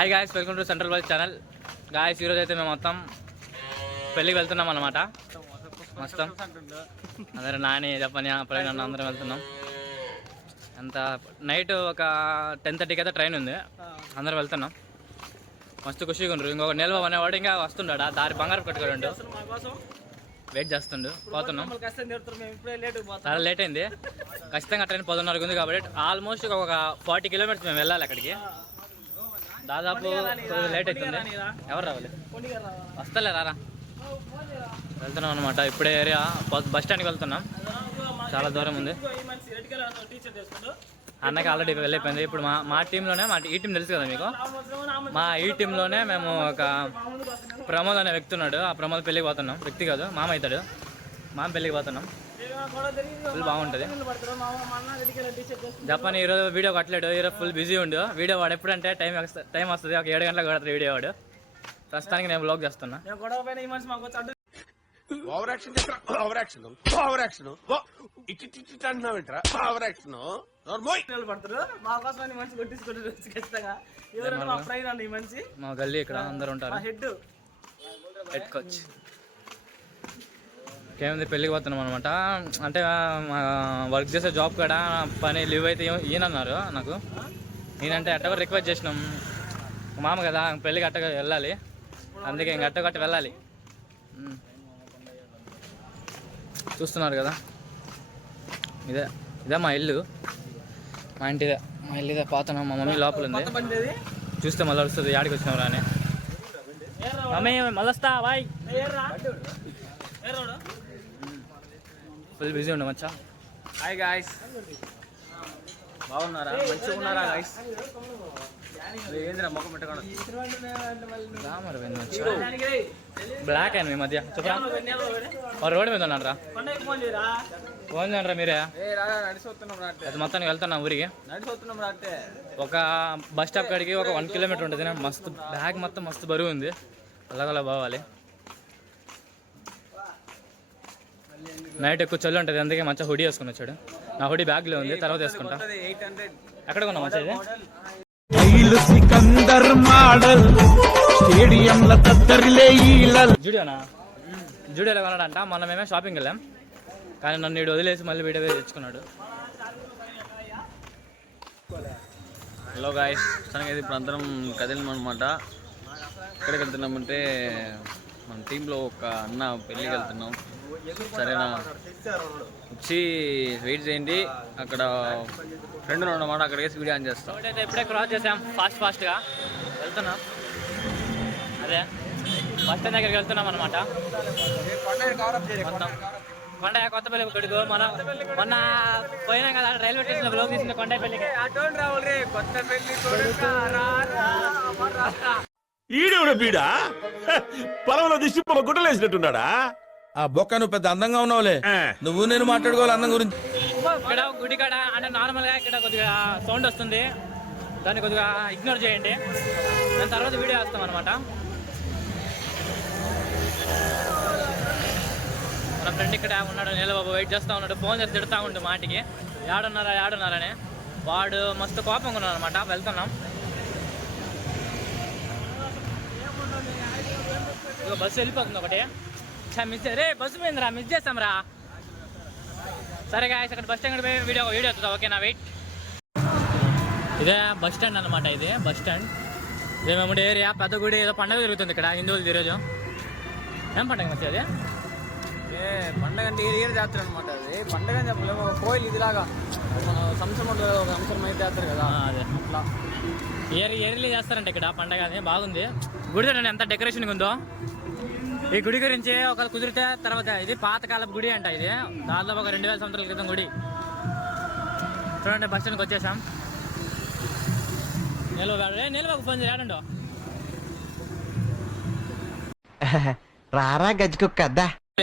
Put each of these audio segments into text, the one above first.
Hi guys, welcome to central voice channel. Guys ఈరోజు అయితే మేము మొత్తం పెళ్ళికి వెళ్తున్నాం అన్నమాట. మొత్తం అందరూ నాని చెప్పని ప్రయాణం అందరం వెళ్తున్నాం. అంత నైట్ ఒక 10:30కి అయితే ట్రైన్ ఉంది, అందరం వెళ్తున్నాం. మస్తు ఖుషిగా ఉండరు. ఇంకొక నిల్వ అనేవాడు ఇంకా వస్తున్నాడు, దారి బంగారం కట్టుకోండు, వెయిట్ చేస్తుండు. పోతున్నాం, చాలా లేట్ అయింది. ఖచ్చితంగా ట్రైన్ 10:30కి ఉంది కాబట్టి ఆల్మోస్ట్ ఒక 40 కిలోమీటర్స్ మేము వెళ్ళాలి అక్కడికి. దాదాపు లేట్ అవుతుంది. ఎవరు రావాలి, వస్తలే రారా. వెళ్తున్నాం అనమాట. ఇప్పుడే ఏరియా బస్ స్టాండ్కి వెళ్తున్నాం, చాలా దూరం ఉంది. అన్నకి ఆల్రెడీ వెళ్ళిపోయింది. ఇప్పుడు మా టీంలోనే, ఈ టీం తెలుసు కదా మీకు, మా ఈ టీంలోనే మేము ఒక ప్రమోద్ అనే వ్యక్తి ఉన్నాడు. ఆ ప్రమోద్ పెళ్ళికి పోతున్నాం. వ్యక్తి కాదు, మామ అవుతాడు. మామ పెళ్ళికి పోతున్నాం. ఫుల్ బాగుంటుంది. జపాన్ ఈరోజు వీడియో కట్టలేడు, ఈరోజు ఫుల్ బిజీ ఉండు. వీడియో వాడు ఎప్పుడంటే టైం వస్తుంది, ఒక 7 గంటలకు కొడతాడు వీడియో వాడు. ప్రస్తుతానికి నేను బ్లాగ్ చేస్తున్నా. మా గల్లీ ఇక్కడ అందరు ఉంటారు. హెడ్ కోచ్ ఏముంది, పెళ్ళికి పోతున్నాం అనమాట. అంటే వర్క్ చేసే జాబ్ కాడ పని లీవ్ అయితే ఈయనన్నారు నాకు. నేనంటే అట్ట కూడా రిక్వెస్ట్ చేసినాం, మామ కదా పెళ్ళికి అట్టగా వెళ్ళాలి, అందుకే ఇంక అట్టగట్ట వెళ్ళాలి. చూస్తున్నారు కదా, ఇదే మా ఇల్లు, మా ఇంటిదే. మా ఇల్లు ఇదే, పోతున్నాం. మా మమ్మీ లోపల ఉంది, చూస్తే మళ్ళీ వస్తుంది యాడికి వచ్చినాం రాని. మమ్మీ మళ్ళీ వస్తా బాయ్. ఫుల్ బిజీ ఉండ మచ్చా. హాయ్ గాయ్స్, బాగున్నారా? మంచిగా ఉన్నారా గాయ్స్? ఏంద్రా ముఖం పెట్టుకోండి, బ్లాక్ అయిన మీ మధ్య చెప్పరా. రోడ్డు మీద ఉన్నారా? ఫోన్ చేయండి మీరే. అది మొత్తానికి వెళ్తున్నాం ఊరికి. ఒక బస్ స్టాప్ కాడికి ఒక 1 కిలోమీటర్ ఉంటుంది. మస్తు బ్యాగ్ మొత్తం మస్తు బరువు ఉంది, అలాగలా పోవాలి. నైట్ ఎక్కువ చల్లి ఉంటుంది, అందుకే మంచిగా హుడీ వేసుకుని వచ్చాడు. నా హుడీ బ్యాగ్లో ఉంది, తర్వాత వేసుకుంటా. ఎక్కడ కొన్నా మంచిది? జూడియోనా? జూడియోలో కొన్నాడంట. మొన్న మేమే షాపింగ్ వెళ్ళాం, కానీ నన్ను వీడు వదిలేసి మళ్ళీ వీడియో తెచ్చుకున్నాడు. హలో గాయ్స్, తనకైతే ఇప్పుడు అందరం కదిలినాం అనమాట. ఎక్కడికి వెళ్తున్నామంటే మన టీంలో ఒక అన్న పెళ్ళికి వెళ్తున్నాం. సరేనా, వచ్చి వెయిట్ చేయండి. అక్కడ ఫ్రెండ్ ఉన్నమాట, అక్కడ వేసి వీడియో ఆన్ చేస్తాం. అయితే ఇప్పుడే క్రాస్ చేసాం, ఫాస్ట్గా వెళ్తున్నాం. అదే బస్ స్టాండ్ దగ్గరికి వెళ్తున్నాం అనమాట. కొండ కొత్తపల్లి కొడుకు మొన్న పోయినాం కదా రైల్వే స్టేషన్లో బ్లాగ్ తీసిన కొండపల్లికి. ఈడేవుడ బీడా పొలంలో దిష్టి గుట్టలేసినట్టున్నాడా? ఆ బొక్క నువ్వు పెద్ద అందంగా ఉన్నావులే, నువ్వు నేను మాట్లాడుకోవాలి అందం గురించి. ఇక్కడ గుడి కాడ అంటే నార్మల్గా ఇక్కడ కొద్దిగా సౌండ్ వస్తుంది, దాన్ని కొద్దిగా ఇగ్నోర్ చేయండి. దాని తర్వాత వీడియో వేస్తాం అనమాట. మన ఫ్రెండ్ ఇక్కడ ఉన్నాడు, నీలబాబు వెయిట్ చేస్తూ ఉన్నాడు. ఫోన్ చేసి తిడుతూ ఉండు మాటికి, ఏడున్నారని. వాడు మస్తు కోపంగా ఉన్నాడు అనమాట. వెళ్తున్నాం. ఇక బస్సు వెళ్ళిపోతుంది ఒకటి. మిస్ రే, బస్సు పోయిందిరా, మిస్ చేస్తాం రా. సరే గాయస్, అక్కడ బస్ స్టాండ్ పోయి వీడియో అవుతుందా? ఓకేనా, వెయిట్. ఇదే బస్ స్టాండ్ అనమాట. ఇది బస్ స్టాండ్, ఇదేమేముండే ఏరియా. పెద్ద గుడి ఏదో పండుగ జరుగుతుంది ఇక్కడ, హిందువులది ఈరోజు. ఏం పండుగ వచ్చి అది? పండగ అంటే ఏరియా జాతర అనమాట. అది పండగ అని చెప్పలేము, ఒక కోయిల్ ఇదిలాగా మన సంవత్సరం ఉంటుంది, ఒక సంవత్సరం అయితే చేస్తారు కదా, అదే అట్లా ఇయర్లీ చేస్తారంట ఇక్కడ పండగ. అది బాగుంది గుడి. చూడండి ఎంత డెకరేషన్ ఉందో. ఈ గుడి గురించి ఒకళ్ళు కుదిరితే తర్వాత, ఇది పాతకాలపు గుడి అంట. ఇది దాదాపు ఒక 2000 సంవత్సరాల క్రితం గుడి. చూడండి బస్ స్టాండ్కి వచ్చేసాం. నిలవకు ఫోన్ చేయడండో. రారా గజ్జుకుక్క,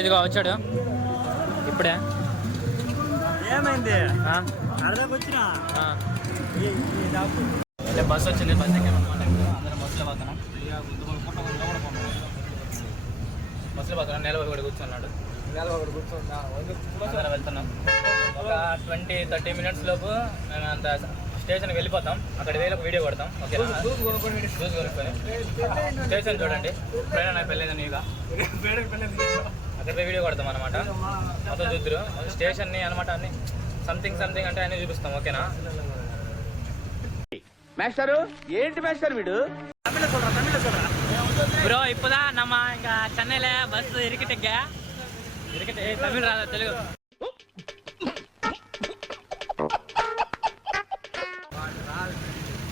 ఇదిగో వచ్చాడు ఇప్పుడే. ఏమైంది? బస్సు వచ్చింది, బస్ ఎక్కామన్నమాట. అందరం బస్సులో పోతున్నాం. బస్సులో పోతున్నాం. నిలబడి కూడా కూర్చున్నాడు. వెళ్తున్నాం. ఒక 20-30 మినిట్స్ లోపు మేము అంత స్టేషన్కి వెళ్ళిపోతాం. అక్కడ వేరే ఒక వీడియో కొడతాం. ఓకేనా? జ్యూస్ కొనుక్కొని స్టేషన్ చూడండి. ఎప్పుడైనా నాకు పెళ్ళేదని ఇక అక్కడ వీడియో కొడతాం అనమాట. మొత్తం చూద్దరు స్టేషన్ని అనమాట. అన్ని సంథింగ్ అంటే అన్నీ చూపిస్తాం. ఓకేనా? మాస్టరు ఏంటి మాస్టర్ వీడు బ్రో ఇప్పుదా నమ్మ ఇంకా చెన్నైలో బస్సు ఇరికిటే తమిళ రాదా తెలుగు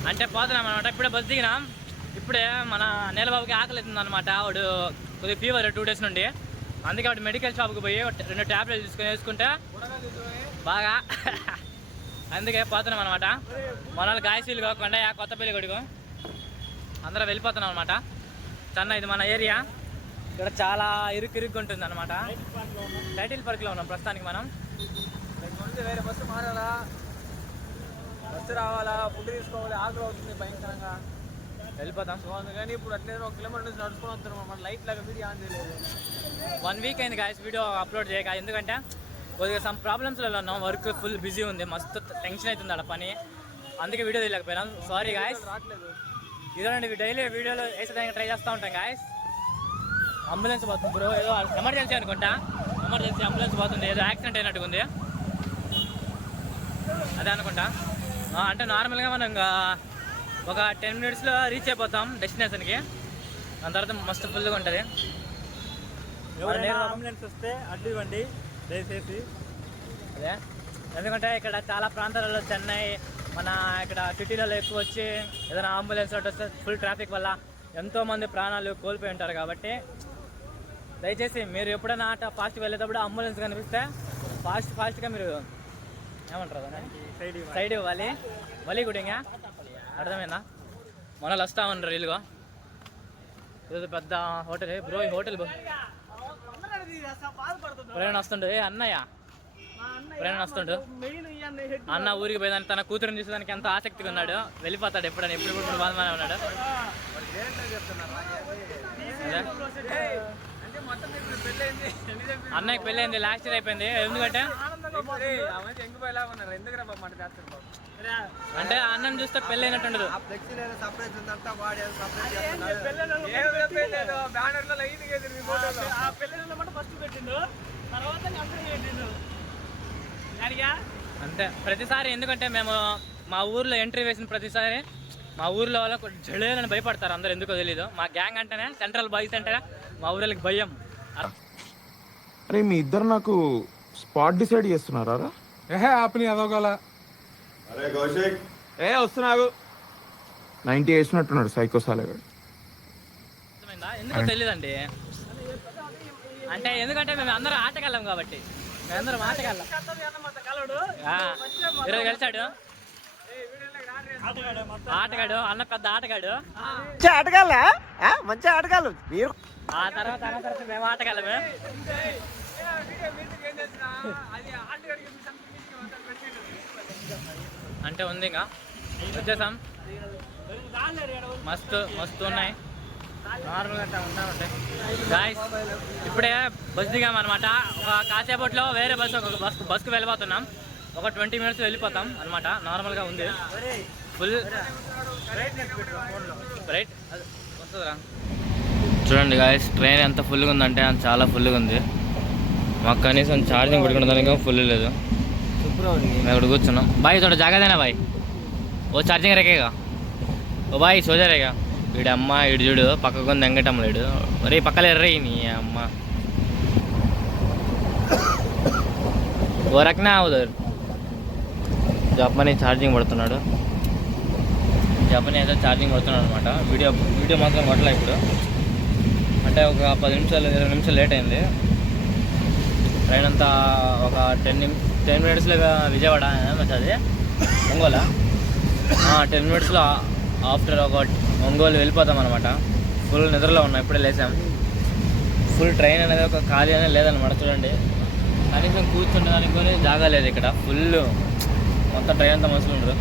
అంటే పోతున్నాం అనమాట. ఇప్పుడే బస్సు దిగినాం. ఇప్పుడే మన నీలబాబుకి ఆకలి అవుతుంది అనమాట. వాడు కొద్దిగా ఫీవర్ 2 days నుండి. అందుకే వాడు మెడికల్ షాప్కి పోయి 2 టాబ్లెట్లు తీసుకొని వేసుకుంటే బాగా అందుకే పోతున్నాం అనమాట. మన వాళ్ళు గాయసీలుగా కొండయ్య కొత్తపల్లి కొడుకు అందరూ వెళ్ళిపోతున్నాం అనమాట. చెన్నై ఇది మన ఏరియా. ఇక్కడ చాలా ఇరుక్కు ఉంటుంది అనమాట. టైటిల్ పార్క్లో ఉన్నాం ప్రస్తుతానికి మనం. వేరే బస్సు మారాలా, బస్సు రావాలా, ఫుడ్ తీసుకోవాలి, ఆకలి అవుతుంది భయంకరంగా. వెళ్ళిపోతాం. సో అందుకని ఇప్పుడు అట్లే 1 kilometer నుంచి నడుచుకొని వస్తున్నాం. మన లైట్ లాగా వీడియో ఆన్ చేయలేదు. 1 week అయింది గాయస్ వీడియో అప్లోడ్ చేయక. ఎందుకంటే కొద్దిగా సమ్ ప్రాబ్లమ్స్లలో ఉన్నాం. వర్క్ ఫుల్ బిజీ ఉంది. మస్తు టెన్షన్ అవుతుంది అక్కడ పని. అందుకే వీడియో తీయలేకపోయినాం. Sorry guys. రావట్లేదు. ఇదండి డైలీ వీడియోలో వేసేదానికి ట్రై చేస్తూ ఉంటాం గాయస్. అంబులెన్స్ పోతుంది బ్రో. ఏదో ఎమర్జెన్సీ అనుకుంటా. ఎమర్జెన్సీ అంబులెన్స్ పోతుంది. ఏదో యాక్సిడెంట్ అయినట్టుగా ఉంది. అదే అనుకుంటా. అంటే నార్మల్గా మనం ఇంకా ఒక 10 minutesలో రీచ్ అయిపోతాం డెస్టినేషన్కి. దాని తర్వాత మస్తు ఫుల్గా ఉంటుంది. అంబులెన్స్ వస్తే అడ్డు ఇవ్వండి దయచేసి. అదే ఎందుకంటే ఇక్కడ చాలా ప్రాంతాలలో చెన్నై మన ఇక్కడ సిటీలలో ఎక్కువ వచ్చి ఏదైనా అంబులెన్స్ వస్తే ఫుల్ ట్రాఫిక్ వల్ల ఎంతోమంది ప్రాణాలు కోల్పోయి ఉంటారు. కాబట్టి దయచేసి మీరు ఎప్పుడైనా ఫాస్ట్గా వెళ్ళేటప్పుడు అంబులెన్స్ కనిపిస్తే ఫాస్ట్గా మీరు ఏమంటారు సైడ్ ఇవ్వాలి. మళ్ళీ కూడా ఇంకా అర్థమైందా? మనలు వస్తా ఉన్నారు ఇల్లుగా. ఇది పెద్ద హోటల్ బ్రో. ఈ హోటల్ ప్రయాణం వస్తుండు. అన్నయ్య ప్రయాణం వస్తుండు. అన్న ఊరికి పోయేదాన్ని తన కూతురుని చూసేదానికి ఎంతో ఆసక్తిగా ఉన్నాడు. వెళ్ళిపోతాడు ఎప్పుడైనా. ఎప్పుడు బాధగానే ఉన్నాడు. అన్నయ్యకి పెళ్ళైంది. లాస్ట్ ఇయర్ అయిపోయింది. ఎందుకంటే అంటే అన్నం చూస్తే పెళ్ళైనట్టు ఉండదు. అంతే ప్రతిసారి. ఎందుకంటే మేము మా ఊర్లో ఎంట్రీ వేసిన ప్రతిసారి మా ఊర్లో వాళ్ళకు జడేదని భయపడతారు అందరు. ఎందుకో తెలీదు. మా గ్యాంగ్ అంటేనే సెంట్రల్ బాయ్స్ అంటేనే మా ఊళ్ళకి భయం. అరే మీ ఇద్దరు నాకు స్పాట్ డిసైడ్ చేస్తున్నారా? ఆపని అదోగల వస్తున్నాగు 90 వేసినట్టున్నాడు సైకో సాలేగాడు. ఎందుకో తెలీదండి. అంటే ఎందుకంటే మేము అందరం ఆటకెళ్ళాం కాబట్టి. మేమందరం ఆటకెళ్ళాం. ఈరోజు కలిసాడు ఆటగాడు. అన్న పెద్ద ఆటగాడు. ఆటగాళ్ళ మంచి ఆటగాళ్ళు మీరు. ఆ తర్వాత మేము ఆటగాళ్ళమే. అంటే ఉంది ఇంకా వచ్చేసాం. మస్తు ఉన్నాయి. నార్మల్గా ఉంటాయి గాయస్. ఇప్పుడే బస్ దిగాం అనమాట. ఒక కాసేపట్లో వేరే బస్సుకు వెళ్ళిపోతున్నాం. ఒక 20 minutes వెళ్ళిపోతాం అనమాట. నార్మల్గా ఉంది ఫుల్ రైట్ వస్తుందిరా. చూడండి గాయస్ ట్రైన్ ఎంత ఫుల్గా ఉందంటే చాలా ఫుల్గా ఉంది. మాకు కనీసం ఛార్జింగ్ పెట్టుకునే దానికి ఫుల్ లేదు. మేము ఇక్కడ కూర్చున్నాం. బాయ్ थोड़ा जगह देना भाई. वो चार्जिंग रखेगा. ओ भाई सो जा रहेगा. వీడి అమ్మ ఇడు చూడు పక్కకు ఉంది వెంకటమ్మ లేడు. ఒరే పక్కలే ఎర్రయి నీ అమ్మ. ఓ రకనా ఉదర్ జపని ఛార్జింగ్ పడుతున్నాడు. జపని అయితే ఛార్జింగ్ పడుతున్నాడు అనమాట. వీడియో మాత్రం కొట్టలే ఇప్పుడు. అంటే ఒక 10 నిమిషాలు 20 నిమిషాలు లేట్ అయింది. ట్రైన్ అంతా ఒక 10 minutesలో విజయవాడ అది ఒంగోలు. 10 minutesలో ఆఫ్టర్ ఒక ఒంగోలు వెళ్ళిపోతాం అనమాట. ఫుల్ నిద్రలో ఉన్నాం. ఇప్పుడే లేసాం. ఫుల్ ట్రైన్ అనేది ఒక ఖాళీ అనేది లేదనమాట. చూడండి కనీసం కూర్చుండడానికి కూడా జాగా లేదు ఇక్కడ. ఫుల్ మొత్తం ట్రైన్ అంతా మనుషులు ఉండరు.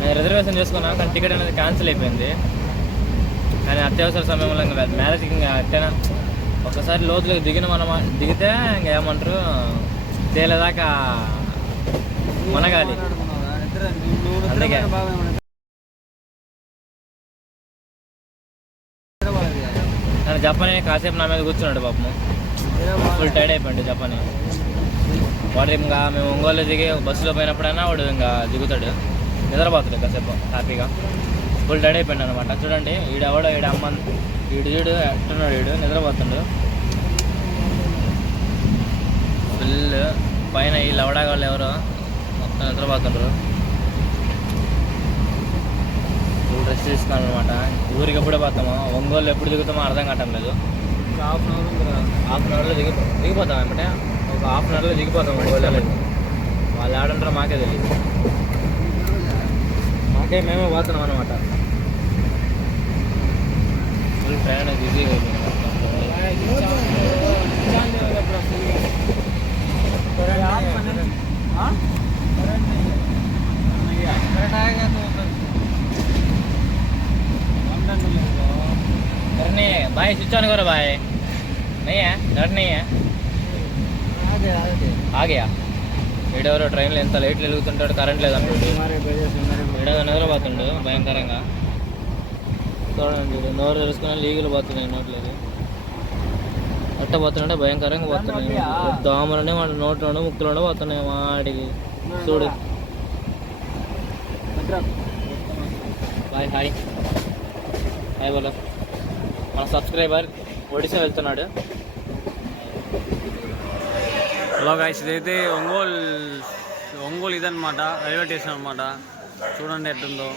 నేను రిజర్వేషన్ చేసుకున్నాను కానీ టికెట్ అనేది క్యాన్సిల్ అయిపోయింది. కానీ అత్యవసర సమయంలో ఇంకా మ్యారేజ్కి ఇంకా అట్టేనా ఒకసారి లోతులకు దిగితే ఇంకా ఏమంటారు తేలేదాకా మనగాలి. అందుకే నన్ను జపానీ కాసేపు నా మీద కూర్చున్నాడు పాపము, ఫుల్ టైర్డ్ అయిపోయింది జపానీ. వాడు ఇంకా మేము ఒంగోలు దిగి బస్సులో పోయినప్పుడైనా వాడు ఇంకా దిగుతాడు, నిద్రపోతాడు కాసేపు హ్యాపీగా. ఫుల్ టైర్డ్ అయిపోయింది అనమాట. చూడండి ఈడెవడో ఈడ అమ్మ ఈడు చూడు ఎట్టున్నాడు, ఈడు నిద్రపోతుండు ఫుల్. పైన ఈ లవడా వాళ్ళు ఎవరో మొత్తం నిద్రపోతుండ్రు. ఫుల్ రెస్ట్ తీసుకున్నాను అనమాట. ఊరికి ఎప్పుడే పోతామో, ఒంగోలు ఎప్పుడు దిగుతామో అర్థం కావటం లేదు. హాఫ్ అన్ అవర్లో దిగిపోతాం అనమాట. ఒక హాఫ్ అన్ అవర్లో దిగిపోతాం ఒంగోలు. వాళ్ళు ఆడంటారో మాకే తెలియదు, మేమే పోతున్నాం అనమాట. ఫుల్ ట్రైన్ ఈజీగా भाई स्विच ऑन करो भाई. नहीं है डर नहीं है. आ गया. వీడెవరో ట్రైన్లో ఎంత లైట్లు వెలుగుతుంటాడు, కరెంట్ లేదన్నాడు. వీడేదో నిద్రపోతుండు భయంకరంగా. చూడండి నోరు తెలుసుకుని లీగులు పోతున్నాయి నోట్లేదు. అట్ట పోతున్నాడే భయంకరంగా పోతున్నాయి. దోమలనే వాడు నోట్లోనూ ముక్కులోనూ పోతున్నాయి వాడికి. చూడు బాయ్. హాయ్ హాయ్ బోలో. మన సబ్స్క్రైబర్ ఒడిశా వెళ్తున్నాడు. హలో గైస్, ఇదైతే ఒంగోలు ఇదనమాట, రైల్వే స్టేషన్ అనమాట. చూడండి ఎట్టుందో.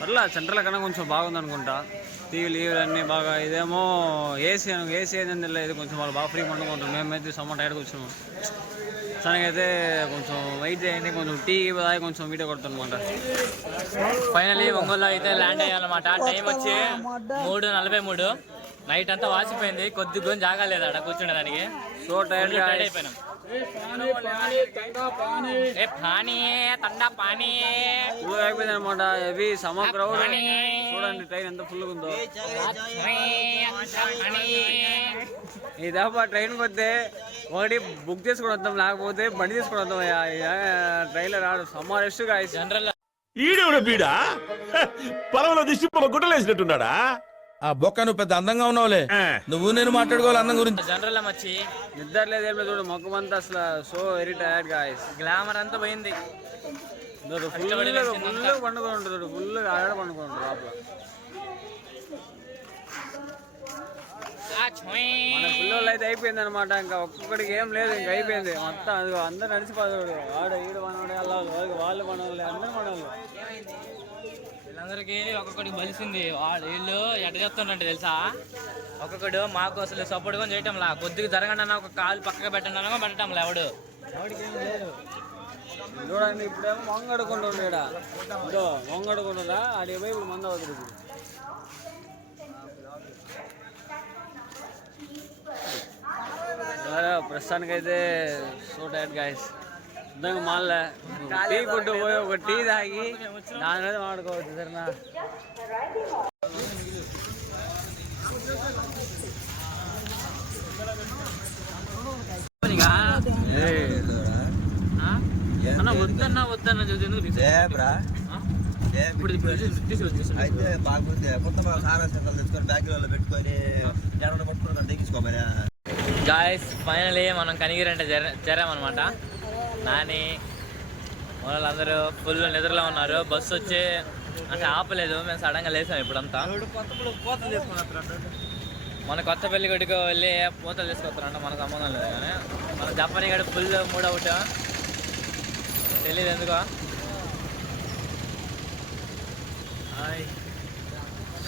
పర్లా సెంట్రల్ కన్నా కొంచెం బాగుంది అనుకుంటా. టీవీలు అన్నీ బాగా. ఇదేమో ఏసీ ఏంటంటే లేదు, కొంచెం వాళ్ళు బాగా ఫ్రీ పండుకుంటారు. మేమైతే సమ్మర్ టైర్డ్కి వచ్చినాము. తనకైతే కొంచెం వెయిట్ చేయండి, కొంచెం టీ తాగి కొంచెం వీడియో కొడుతుందన్నమాట. ఫైనలీ ఒంగోలు అయితే ల్యాండ్ అయ్యాలన్నమాట. టైం వచ్చి 3:43. నైట్ అంతా వాసిపోయింది, కొద్దిగా జాగాలేదు అక్కడ కూర్చుండేదానికి. సో టైర్డ్ అయిపోయినాం. ఫుల్ అయిపోయింది అనమాట. Heavy summer crowd. చూడండి ట్రైన్ ఎంత ఫుల్గా ఉందో. ఈ దాకా ట్రైన్కి వస్తే ఒకటి బుక్ చేసుకుని వద్దాం, లేకపోతే బండి తీసుకుని వద్దాం. ట్రైన్లో రాడు. Summer rest guys. జనరల్ ఈడేవుడ బీడా పొలంలో దిష్టి గుట్టలేసినట్టున్నాడా? ఆ బొక్క నువ్వు పెద్ద అందంగా ఉన్నావులే, నువ్వు నేను మాట్లాడుకోవాలి అందం గురించి. జనరల్ మచ్చి నిద్ర లేదు, ఏం లేదు. చూడు మొక్కమంతా అసలు so very tired guys. Glamour అంతా పోయింది. ఫుల్ పండుకొని ఉంటుంది, ఫుల్ ఆడ పండుకొని ఉంటుంది లోపల. మన పిల్లలు అయితే అయిపోయింది అనమాట. ఇంకా ఒక్కొక్కడికి ఏం లేదు, ఇంకా అయిపోయింది మొత్తం. అది అందరు నడిచిపోతాడు. ఆడ ఈడు మనవాడే, అలా వాళ్ళు మనవాళ్ళే, అందరు మనవాళ్ళు. వీళ్ళందరికీ ఒక్కొక్కడికి బలిసింది. వీళ్ళు ఎట్ట చెప్తుంటే తెలుసా, ఒక్కొక్కడు మాకు అసలు సపోర్ట్ కొని చేయటంలా. కొద్దిగా జరగండి అన్న, ఒక కాలు పక్కగా పెట్టండి అన్న పెట్టడంలా. ఎవడు చూడండి ఇప్పుడేమో మొంగడుకుంటుండేడా, ఇదో మొంగడుకుంటుందా. ఆడి పోయి ఇప్పుడు మంద అవుతుంది. ప్రస్తుతానికైతే సో టైర్డ్ గాయస్. నిజంగా మళ్ళీ టీ కొట్టు పోయి ఒక టీ తాగి దాని మీద మాడుకోవచ్చు. సరేనా? అన్న వద్దన్న అయితే బాగుంది. కొత్త సారా సెంటర్లు తెచ్చుకొని బ్యాగ్లలో పెట్టుకొని జనం పట్టుకుని తెగించుకోమని. గాయస్ ఫైనలీ మనం కనిగిరి అంటే చేరామన్నమాట. నాని వాళ్ళందరూ ఫుల్ నిద్రలో ఉన్నారు. బస్సు వచ్చి అంటే ఆపలేదు, మేము సడన్గా లేసాం. ఇప్పుడంతా మన కొత్త పెళ్లి గుడికి వెళ్ళి పూతలు తీసుకొస్తారంట, మనకు సంబంధం లేదు. కానీ మన జపానీ గడి ఫుల్ మూడ్ అవుట్, తెలీదు ఎందుకో.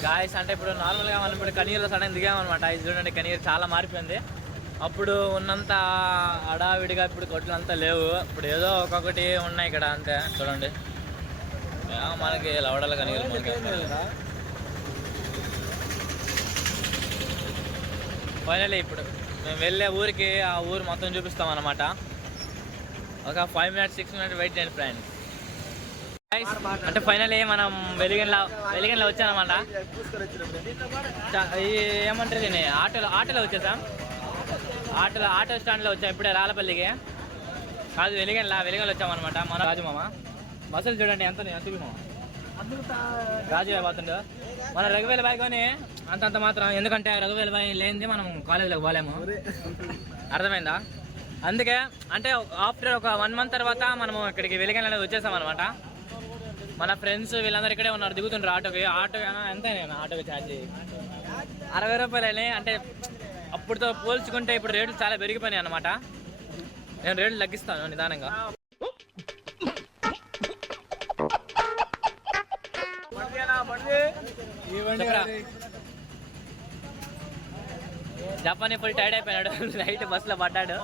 గాయస్ అంటే ఇప్పుడు నార్మల్గా మనం ఇప్పుడు కనీరులో సడన్ దిగామన్నమాట. ఇది చూడండి, కనీరు చాలా మారిపోయింది. అప్పుడు ఉన్నంత హడావిడిగా ఇప్పుడు కొట్లు అంతా లేవు. ఇప్పుడు ఏదో ఒక్కొక్కటి ఉన్నాయి ఇక్కడ అంతే. చూడండి మనకి లవడల కనీరు ఫైనలీ ఇప్పుడు మేము వెళ్ళే ఊరికి, ఆ ఊరు మొత్తం చూపిస్తాం అన్నమాట. ఒక 5 minutes 6 minutes వెయిట్ చేయండి ఫ్రెండ్. అంటే ఫైనలీ మనం వెలిగన్లో వచ్చానమాట. ఏమంటారు దీన్ని, ఆటోలో వచ్చేసాం. ఆటో స్టాండ్లో వచ్చాం ఇప్పుడే రాళ్ళపల్లికి. కాదు వెలిగంలో వచ్చామన్నమాట. మన రాజు మామ బస్సులు చూడండి ఎంత మామ రాజు పోతుండో. మన రఘువేల బాయ్ కొని అంతంత మాత్రం, ఎందుకంటే రఘువేల బాయ్ లేనిది మనం కాలేజీలోకి పోలేము, అర్థమైందా? అందుకే అంటే ఆఫ్టర్ ఒక 1 month తర్వాత మనము ఇక్కడికి వెలిగంలో వచ్చేసాం అనమాట. మన ఫ్రెండ్స్ వీళ్ళందరూ ఇక్కడే ఉన్నారు, దిగుతుండ్రు ఆటోకి. ఎంత ఆటోకి ఛార్జ్ 60 రూపాయలని. అంటే అప్పుడుతో పోల్చుకుంటే ఇప్పుడు రేట్లు చాలా పెరిగిపోయినాయి అన్నమాట. నేను రేట్లు తగ్గిస్తాను నిదానంగా. జపాన్ ఇప్పుడు టైర్డ్ అయిపోయినాడు, నైట్ బస్సులో పడ్డాడు.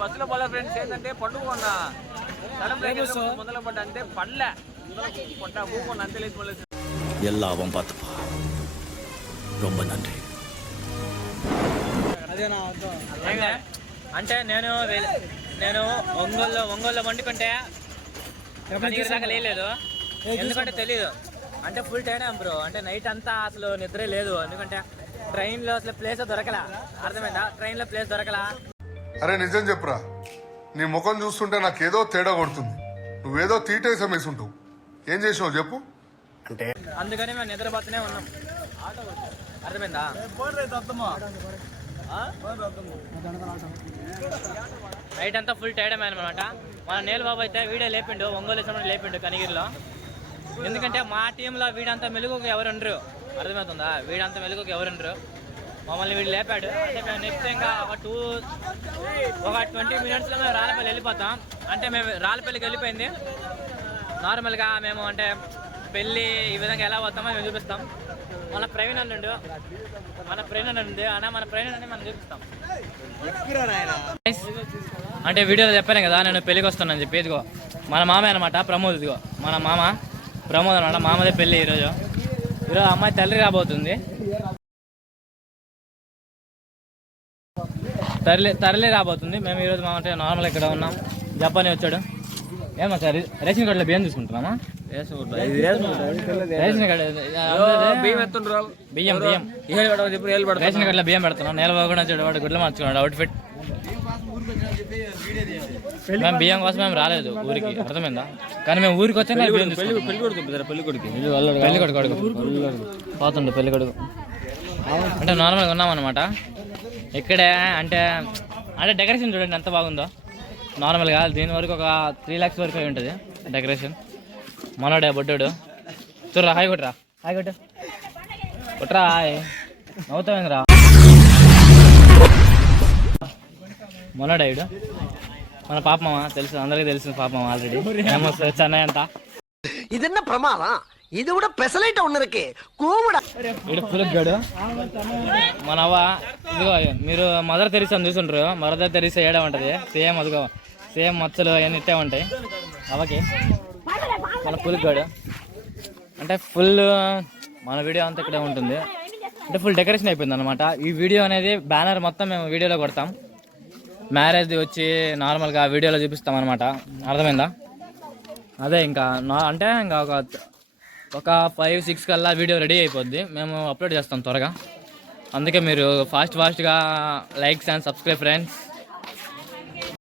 బస్సులో పోలే ఫ్రెండ్స్, ఏంటంటే పండుగ ఉన్నా మొదలు పడ్డా అంటే పడలే పొట్టా ఊపొన్న అంతే లేదు. ఎల్లావం పాతపా రొంబ నండి. అంటే నేను ఒంగోలులో వండుకుంటే దాకా లేదు, ఎందుకంటే తెలీదు. అంటే ఫుల్ టైం బ్రో, అంటే నైట్ అంతా అసలు నిద్రే లేదు. ఎందుకంటే ట్రైన్లో అసలు ప్లేస్ దొరకలా, అర్థమైందా? ట్రైన్లో ప్లేస్ దొరకలా. అరే నిజం చెప్పురా, నీ ముఖం చూస్తుంటే నాకేదో తేడా కొడుతుంది. నువ్వేదో తీటేసం వేసుంటావు. ఏం చేసినావు చెప్పు. అందుకని మేము నిద్రపోతూనే ఉన్నాం, అర్థమైందా? నైట్ అంతా ఫుల్ టైర్డ్ అనమాట. మన నీల్ బాబు అయితే వీడియో లేపిండు, ఒంగోలు వచ్చినప్పుడు లేపిండు కనిగిరిలో. ఎందుకంటే మా టీంలో వీడంతా మెలుగుకు ఎవరుండ్రు, అర్థమవుతుందా? వీడంతా మెలుగుకు ఎవరుండ్రు, మమ్మల్ని వీడు లేపాడు. అంటే మేము నెక్స్ట్ ఇంకా ఒక 20 minutesలో మేము రాళ్ళపల్లి వెళ్ళిపోతాం. అంటే మేము రాళ్ళపల్లికి వెళ్ళిపోయింది. నార్మల్గా మేము అంటే పెళ్ళి ఈ విధంగా ఎలా పోతామో మేము చూపిస్తాం. మన ప్రవీణ్ అన్న ఉంది అన్న, మన ప్రవీణ్ అన్న మనం చూపిస్తాం. అంటే వీడియోలో చెప్పాను కదా నేను పెళ్ళికి వస్తానని చెప్పి. ఇదిగో మన మామే అనమాట ప్రమోద్. ఇదిగో మన మామ ప్రమోద్ అనమాట. మామదే పెళ్ళి ఈరోజు అమ్మాయి తల్లి రాబోతుంది. తరలి రాబోతుంది. మేము ఈరోజు మా అంటే నార్మల్ ఇక్కడ ఉన్నాం. జపానీ వచ్చాడు. ఏమో సార్ రేషన్ కార్డులో బియ్యం తీసుకుంటున్నామా? రేషన్ కార్డు బియ్యం రేషన్ కార్డులో బియ్యం పెడుతున్నాం. నేల కూడా వచ్చాడు, వాడు గుడ్లు మార్చుకున్నాడు అవుట్ఫిట్. మేము బియ్యం కోసం మేము రాలేదు ఊరికి, అర్థమైందా? కానీ మేము ఊరికి వచ్చాక పెళ్ళికొడుకు పెళ్ళికొడుకు అంటే నార్మల్గా ఉన్నామన్నమాట ఇక్కడే. అంటే డెకరేషన్ చూడండి ఎంత బాగుందో. నార్మల్గా దీని వరకు ఒక 3 lakhs వరకు అయి ఉంటుంది డెకరేషన్. మనోడే బొడ్డాడు చూడరా, హాయ్ కొట్టరా, హాయ్ కొట్టరా, హాయ్ అవుతావేంద్రా మనోడాయుడు. మన పాపమ్మ తెలుసు, అందరికీ తెలుసు పాపమ్మ ఆల్రెడీ ఫేమస్ చెన్నై అంతా. ఇది ప్రమాదం, ఇది కూడా పెసలైట్ ఉన్నరికి కూముడా ఇడు పులుగ్గాడు. మన అవ్వ ఇదిగో మీరు మదర్ తెరీసా చూసుంటారు. మదర్ తెరీసా ఏడా ఉంటుంది సేమ్, అదిగో సేమ్ మచ్చలు అవన్నీ ఇట్టే ఉంటాయి అవ్వకి. మన పులుగ్గాడు అంటే ఫుల్ మన వీడియో అంతా ఇక్కడే ఉంటుంది. అంటే ఫుల్ డెకరేషన్ అయిపోయింది అనమాట. ఈ వీడియో అనేది బ్యానర్ మొత్తం మేము వీడియోలో కొడతాం. మ్యారేజ్ది వచ్చి నార్మల్గా వీడియోలో చూపిస్తాం అనమాట, అర్థమైందా? అదే ఇంకా అంటే ఇంకా ఒక 5-6 కల్లా వీడియో రెడీ అయిపోద్ది. మేము అప్లోడ్ చేస్తాం త్వరగా. అందుకే మీరు ఫాస్ట్గా లైక్స్ అండ్ సబ్స్క్రైబ్ ఫ్రెండ్స్.